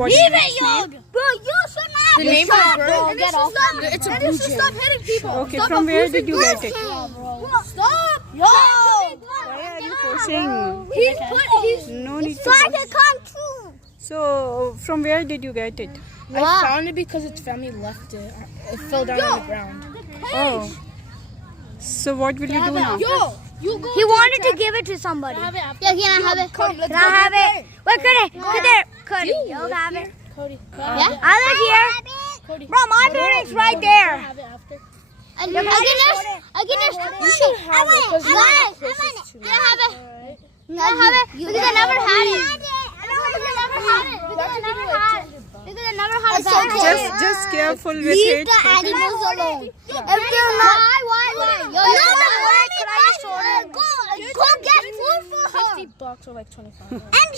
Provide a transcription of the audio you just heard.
What is its name? Bro, you should not. The name of the bird? Get off. It's a blue jay. Stop hitting people. Okay, from where did you get it? Stop. Yo. Why are you forcing? He's No need to trying force. to come true. So, from where did you get it? I found it because its family left it. It fell down on the ground. Oh. So, what will you do now? Yo, you go. He wanted to give it to somebody. Yeah, can I have it? Can I have it? Wait, Cody, you have it. Cody. Yeah, I live here. Cody. Bro, my building's right there. Have it after. I can just. You should have it because you have the closest to me. I have it. I have it because I never had it. Because I never had it. Just careful with Leave it. the animals alone. If they're not, why? Yo, could I just order? Go get food for her. $50 or like 25. And